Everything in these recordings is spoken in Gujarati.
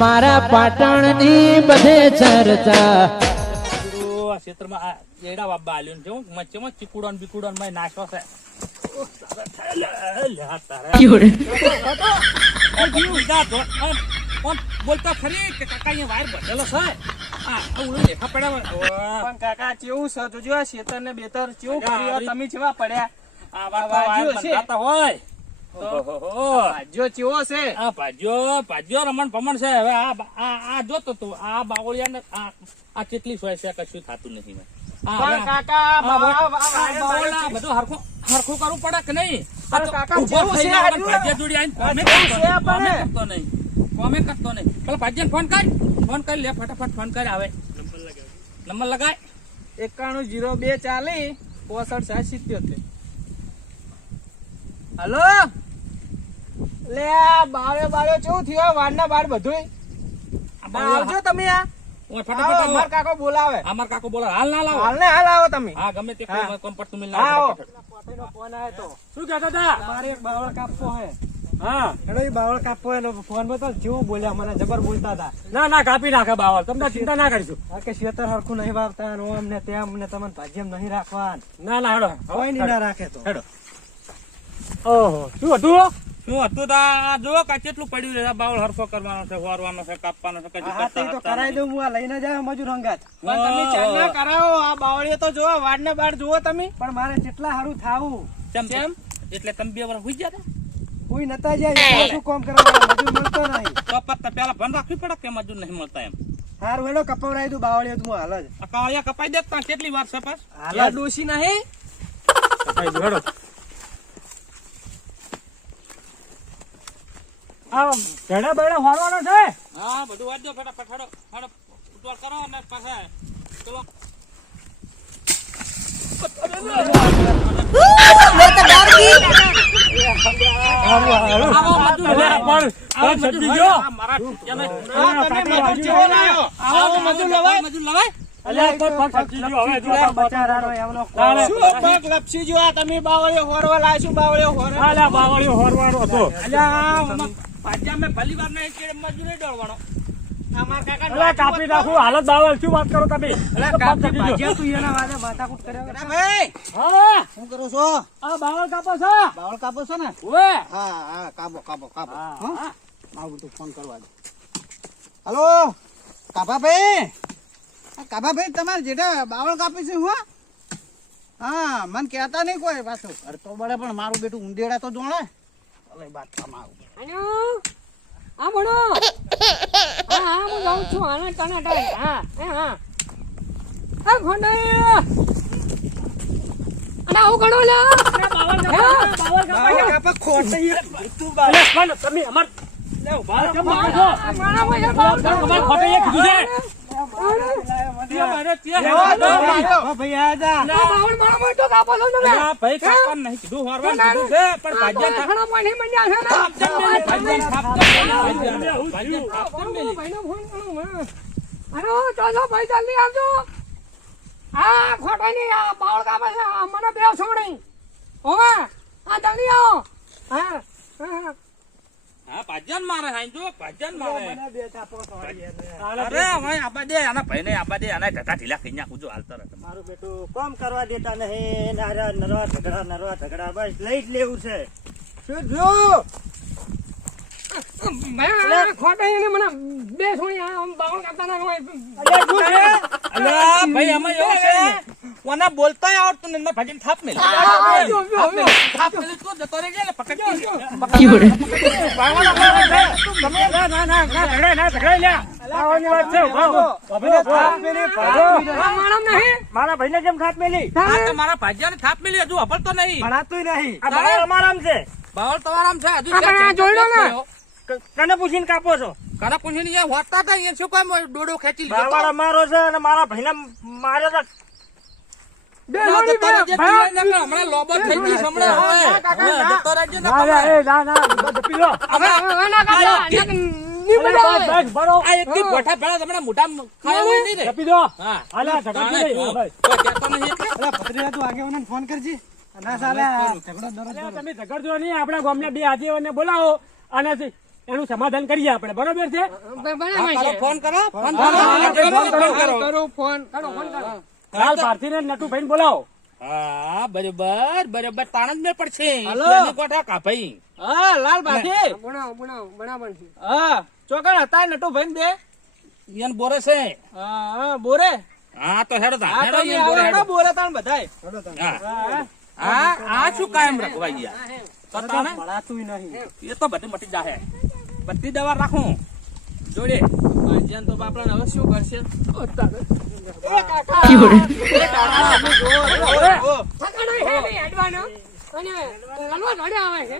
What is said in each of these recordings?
મારા પાટણની બધે ચર્ચા. આ ક્ષેત્રમાં આ એડા બાબા આલ્યો છે. મેં નાખ્યો છે બોલતા ખરી કે કાકા અહીંયા વાયર બધેલો છે? લેખા પડ્યા હોય. પણ કાકા કેવું છે જોજો આ ને બેતર કેવું કર્યું તમે જેવા પડ્યા. આ વાત હોય. ભાજ્યો ચેવો છે આ રમણ છે. હવે આ આ જોતો તું. આ બાવળિયા ને આ કેટલી સોય છે કશું થતું નથી બધું હરખું હરખું કરવું પડે કે નહીં? જોડે આવીને કરતો નહીં, કોમે? કરતો નહીં. પેલા ફોન કર. ફોન કરી લે ફટાફટ ફોન કરી આવે. નંબર લગાય. એકાણું જીરો બે ચાલી પોસઠ સાત સિત્યોતેર. હલો? લે બારે બારે કેવું થયું? વાડના બાર બધું આવજો તમે આ. અમાર કાકો બોલાવે. કાકો હાલ ના લાવો. હાલ ને હાલ આવો તમે. હા ગમે તે હા. કોઈ કોમ્પટ તું મિલ હા, આવો. ફોન આવ્યો તો. શું કહેતા હતા મારે એક બાવળ કાપવો હે. હા. એનો ઈ બાવળ કાપવો એનો ફોન બતાવ જેવું બોલ્યા મને જબર બોલતા હતા. ના ના કાપી નાખે બાવળ. તમને ચિંતા ના કરીશું. આ કે શેતર હરખું નહીં વાવતા ને ઓમ ને તેમ ને તમને ભાગ્યમ નહીં રાખવા ના ના હેડો. કોઈ નહીં ના રાખે તો. હેડો. ઓહો શું હતું શું હતું તા જો કા કેટલું પડ્યું છે. બાવળ હરફો કરવાનો છે વારવાનો છે કાપવાનો છે કદી હા તો કરાઈ દઉં હું આ લઈને જાય મજૂર હંગાત. પણ તમે ચાલના કરાવો આ બાવળીઓ તો જોવો વાડને બાર જુઓ તમે. પણ મારે કેટલા સારું થાવું. કેમ? કેમ? એટલે તમે બે વાર હુઈ ગયા તા? નતા જાય શું કામ કરવા મજૂર મળતો નહીં. તો પત્તા પેલા બંધ રાખવી પડે કે મજૂર નહીં મળતા એમ? સારું હેડો કપવડાવી દઉં બાવળીઓ તો હું હાલ જ. આ કપાઈ દે તા કેટલી વાર છે પાસ હાલ નહીં. કપાઈ દો હેડો. આ ભેડા બેડા વાળવાનો છે? હા બધું વાંચો ફટાફટ હેડો હેડો ઉતવાર કરો અને પાછા ચલો. તમે બાવળીઓ હોરવા લાવીશું બાવળીઓ હોરવા બાવળીઓ હોરવાનો હતો. પાછા મેં ભલી વાર નહીં કે મજૂરે દોડવાનો. અમાર કાકા અલ્યા કાપી નાખું. હાલત બાવળ. શું વાત કરો તમે? અલ્યા કાકા પગ છતી ગયો. ભાજ્યા તું એના વાદે માથાકૂટ કર્યા ભાઈ! હા શું કરો છો? આ બાવળ કાપો છો? બાવળ કાપો છો ને? ઓએ હા હા કાપો કાપો કાપો. હા. હા? આવું બધું ફોન કરવા દે. હલો? કાપાભાઈ? આ કાભાભાઈ તમારે જેઠા બાવળ કાપી છે હું? હા મને કહેતા નહીં કોઈ પાછું. અરે તો બળે પણ મારું બેટું ઊંધેડા તો જોણે ભલે વાત આવું આનો આ હા હા હું જાઉં છું આના તને ટાઈ હા એ હા આ અને આવું ઘણો લે ખોટી અલ્યા પણ તમે અમાર ભાઈ નહીં જલ્દી આવજો આ ખોટા ની આ બાવળ કાપે છે મને બે છોડી ઓવે આ જલ્દી આવો હા હા. હા ભાજ્યા ને મારે. સાંજો જો ભાજ્યા મારે અરે ભાઈ આબા દે આના ભાઈ ને આબા દે આના ઢગા ઢીલા ખાઈ નાખું જો હાલતા રહે મારું બેટું કોમ કરવા દેતા નહીં નારા નરવા ઝઘડા નરવા ઝઘડા બસ લઈ જ લેવું છે. શું જો ખોટા એને મને બે છોડી આ આમ બાવળ કાપતા ના હોય. અલ્યા ભાઈ આમાં એવું છે. કોના बोलता આવડતું ને ભાજીને થાપ મેલી. થાપ મેલી. તું જતો ને પકડ. ના ના ના ના રહો. ભાઈને થાપ મેલી, મારા ભાઈને ને થાપ મેલી? આ તો મારા ભાજ્યાને થાપ મેલી હજુ અપડતો નહીં. ભણાતું નહીં. બાવળ અમારામ છે. બાવળ તમારામ છે હજુ ભાઈ જોઈ લો ને. કને પૂછીને કાપો છો? કાના પૂછીને અહીંયા હોતા હતા અહીંયા શું કામ ડોડો ખેંચી લીધો બાવળ અમારો છે અને મારા ભાઈને માર્યો ફોન કરજે. તમે ઝઘડજો નહીં. આપણા ગામના બે આગેવાનને બોલાવો અને એનું સમાધાન કરીએ આપણે. બરોબર છે? ફોન કરો. ફોન. કરો, ફોન કરો. ફોન ભારતી ને નટુભાઈને બોલાવો. હા બરોબર બરોબર. તાણંદ જ મેં પડશે. કોઠા કાપાઈ હા લાલ ભાઈ બનાવો બનાવો બનાવવાનું છે. હા ચોકડ હતા નટુ ભાઈ બે. ઈયન બોરે છે. હા હા બોરે. હા તો હેડો તા હેડો ઈયન બોરે હેડો. બોરે તાણ બધાય. હા. હા આ શું કાયમ રખવાઈ ગયા તો તાણે? મળાતું નહીં. એ તો બધી મટી જાહે. બધી દવા રાખું. જોડે. ભાઈજાન તો બાપડાને હવે શું કરશે? ઠકાણો હે નહીં હેડવાનો. અને લલવા ધોડે આવે છે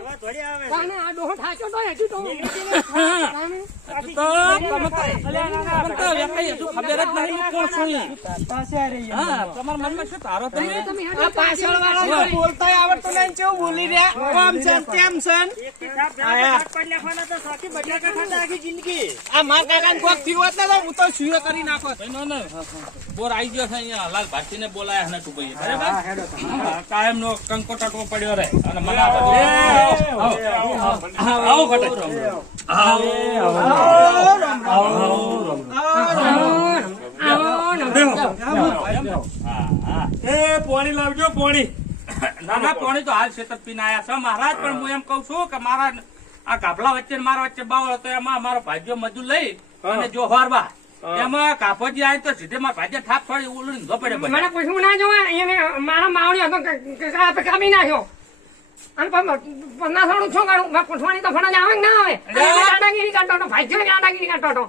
પણ આ ડોહો ઠાચો તો હજુ તો ખબર જ નહીં કોણ છું હા તમારા મનમાં શું તારો તમે આ પાછળ વાળા બોલતા આવડતો નહીં કેવું બોલી રહ્યા કોમ છે તેમ છે આ માર કાકાને કોક થયું હોત ને હું તો સુયો કરી નાખો બોર આવી ગયો છે અહીંયા લાલ ભાસી ને બોલાયા ને તું ભાઈ બરાબર હા, કાયમ નો કંકોટાટો પડ્યો રહે અને મને આવો, આવો, આવો. એ પોણી લાવજો પોણી. ના ના પોણી તો હાલ શેતર પીને આયા છે. મહારાજ પણ હું એમ કઉ છું કે મારા આ ગાભલા વચ્ચે મારા વચ્ચે બાવળ હતો એમાં મારો ભાઈઓ મજૂર લઈ અને જો હોરવા. એમાં કાપોજી આવી તો સીધે મારા ભાઈ થાપ થોડી ઉલડી પડે. મને પૂછવું ના જોવા એને મારા માવણી હતો કાપી નાખ્યો. અને પણ પન્નાસ વાળું શું કરું? મારે પૂછવાની તો ફરજ આવે ના આવે. દાદાગીરી કરતો હતો ભાઈ છે દાદાગીરી કરતો હતો.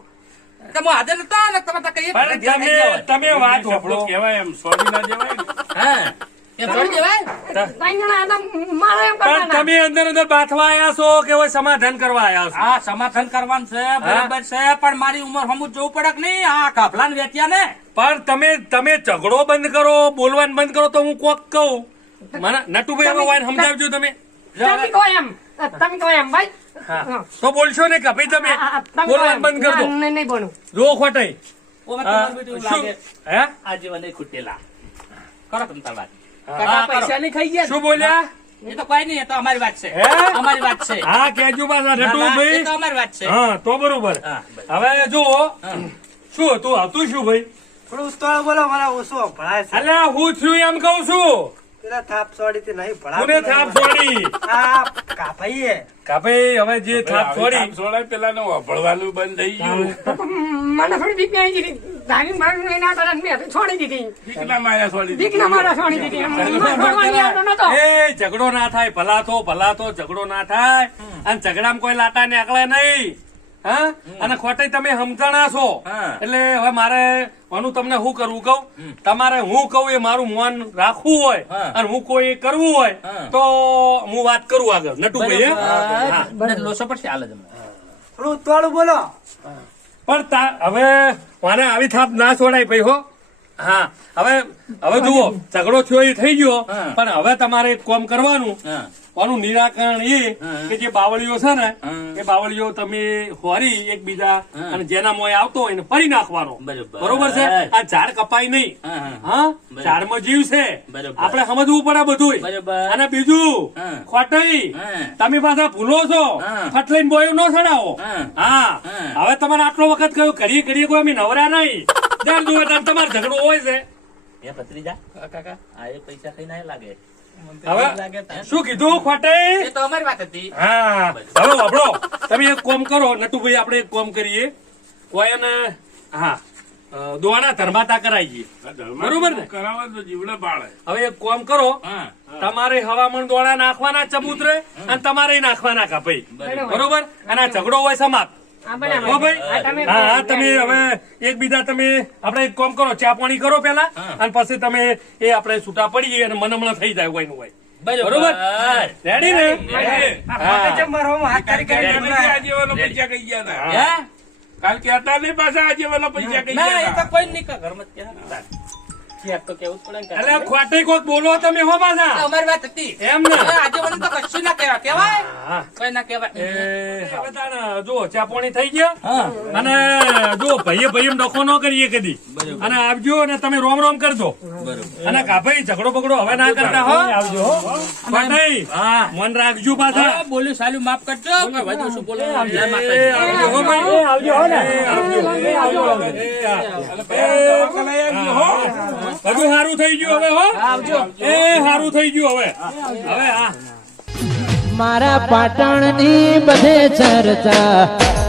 તમે હાજર નતા ને તમે તો કઈ તમે તમે વાત વાપરો કહેવાય એમ સોરી ના દેવાય હા. હતા તમે અંદર અંદર બાથવા આવ્યા છો કે સમાધાન કરવા આયા છો? આ સમાધાન કરવાનું છે બરાબર છે પણ મારી ઉંમર સમજ જોવું પડે કે નહીં? આ કાફલા ને વેચ્યા ને. પણ તમે તમે ઝઘડો બંધ કરો બોલવાનું બંધ કરો તો હું કોક કહું. મને નટુભાઈ હવે વાઈને સમજાવજો તમે. તમે કહો એમ. તમે કહો એમ ભાઈ. તો બોલશો ને કે ભાઈ તમે આ- આ- તમે કહો બોલવાનું બંધ કરી દો. નહીં નહીં બોલું. જો ખોટાઈ. ઓ, હા, તમારું બેટું શું? લાગે. હે? આજીવન નહીં ખૂટેલા. કરો. તમે તાર વાત. કાકા હા, કરો. પૈસા નહીં ખાઈ ગયા? શું બોલ્યા? એ તો કોઈ નહીં એ તો અમારી વાત છે. અમારી વાત છે. હા કેજો પાછા ના, ના, એ નટુભાઈ તો અમારી વાત છે. હા તો બરોબર. હવે જો શું હતું? હતું શું ભાઈ? થોડું બોલો મારા ઓછું ભણાય છે. અલ્યા હું થયું એમ કઉ છું. પેલા થાપ સોડી થી નહીં કોને થાપ છોડી આ કાપાઈએ. કા હવે જે થાપ છોડી છોડાય પેલા નું વાપરવાનું બંધ થઈ ગયું. મને થોડી બીક આવી ગઈ ધારી મારું એના તરફ મેં છોડી દીધી. દીકરા માયા છોડી બીક ના મારા છોડી દીધી. એમ ભણવાની આવતો નતો. એ ઝઘડો ના થાય ભલા તો ભલા તો ઝઘડો ના થાય. અને ઝઘડામાં કોઈ લાટા ને આકળે નહીં. હા? અને ખોટાઈ તમે સમજણા છો. એટલે હવે મારે આનું તમને શું કરવું કહું? તમારે હું કહું એ મારું મન રાખવું હોય અને હું કોઈ કરવું હોય તો હું વાત કરું આગળ. નટુ ભાઈ હા. લોસો પર ચાલે ઉતાવળું બોલો. પણ હવે મને આવી થાપ ના છોડાય ભાઈ હો. હા હવે હવે જુઓ ઝઘડો થયો એ થઈ ગયો પણ હવે તમારે એક કોમ કરવાનું. આનું નિરાકરણ એ કે જે બાવળીઓ છે ને એ બાવળીઓ તમે હોરી એકબીજા અને જેના મોય આવતો હોય ફરી નાખવાનો. બરોબર. છે? આ ઝાડ કપાય નહીં. હા, ઝાડમાં જીવ છે. આપડે આપણે સમજવું પડે બધું અને બીજું. ખોટઈ. તમે પાછા ભૂલો છો. ફટલાઈને બોયો ન સડાવો. હા. હવે તમારે આટલો વખત કહ્યું કરીએ કરીએ કોઈ અમે નવરા નહીં. દર જુએ ત્યારે તમારે ઝઘડું હોય છે. એ ભત્રીજા કાકા. આ એ પૈસા ખાઈ ના લાગે. હવે શું કીધું એ તો અમારી વાત હતી. હા. હવે વાપરો. તમે એક કોમ કરો નટુભાઈ આપણે એક કોમ કરીએ. કોઈ હા દોણા ધર્માતા કરાવીએ બરોબર ને? કરાવે તો જીવડે પાડે હવે એક કોમ કરો. તમારે હવામાન દોડા નાખવાના ચબૂતરે અને તમારે નાખવાના કાપઈ બરોબર? અને આ ઝઘડો હોય સમાપ્ત. હો ભાઈ. આ હા હા તમે હવે એકબીજા તમે આપણે એક કામ કરો ચા પાણી કરો પેલા અને પછી તમે એ આપણે છૂટા પડીએ અને મનમણ થઈ જાય હોયનું હોય બરોબર. બરોબર? રેડી ને? હા. મારો હાથ કરી કરી કાલ કે આજે વાળો પૈસા કઈ નહીં પાછા? આજે વાળો પૈસા ઘરમાં ખોટી કોક બોલો તમે હો પાછા. અમારી વાત હતી. એમ ને? આજે મને તો કશું ના કહેવાય. કહેવાય? હા. કઈ ના કહેવાય. હવે તાણ જો ચા પાણી થઈ ગયા. અને જો ભાઈએ ભાઈએ ડખો ન કરીએ કદી. અને આવજો અને તમે રોમ રોમ કરજો. અને કાભાઈ ઝઘડો બગડો હવે ના કરતા હો. આવજો. હા. મન રાખજો પાછા. બોલ્યું સાલું માફ કરજો. પણ વધુ શું બોલવાનું? જય એ માતાજી. આવજો હો ભાઈ. આવજો હો ને. આવજો એ હા. સારું થઈ ગયું હવે હો. આવજો. એ સારું થઈ ગયું હવે. હવે હા. મારા પાટણની બધે ચર્ચા.